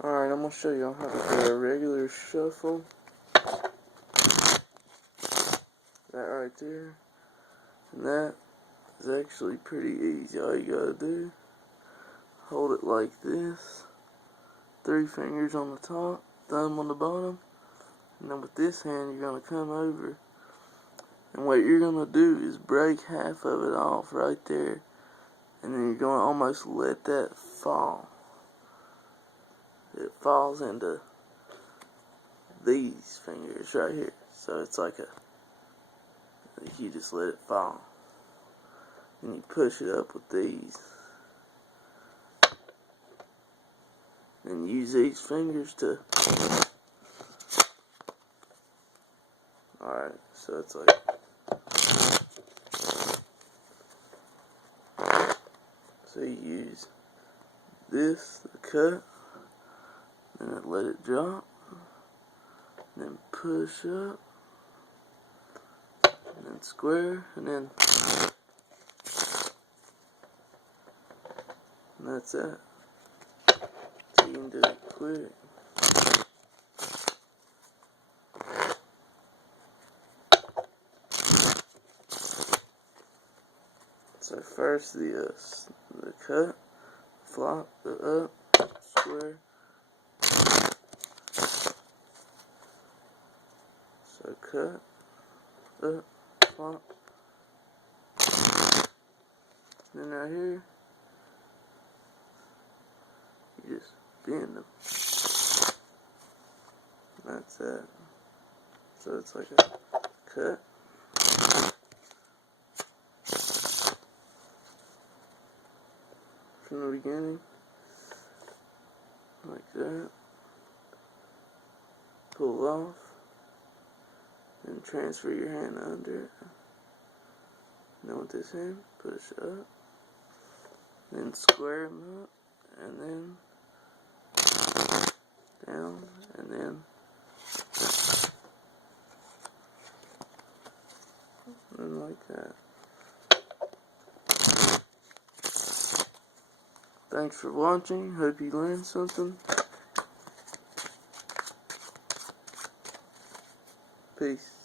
Alright, I'm going to show you how to do a regular shuffle. That right there. And that is actually pretty easy. All you gotta do, hold it like this. 3 fingers on the top, thumb on the bottom. And then with this hand, you're going to come over. And what you're going to do is break half of it off right there. And then you're going to almost let that fall. It falls into these fingers right here. So it's like you just let it fall. And you push it up with these. And use these fingers to... Alright, so it's like... So you use this to cut, and then let it drop, and then push up, and then square, and then... And that's it. So you can do it quick. So first the cut, flop, the up, square. So cut, up, flop. Then right here, you just bend them. That's it. So it's like a cut. From the beginning, like that, pull off, and transfer your hand under it. Then with this hand, push up, then square them up, and then down, and then like that. Thanks for watching. Hope you learned something. Peace.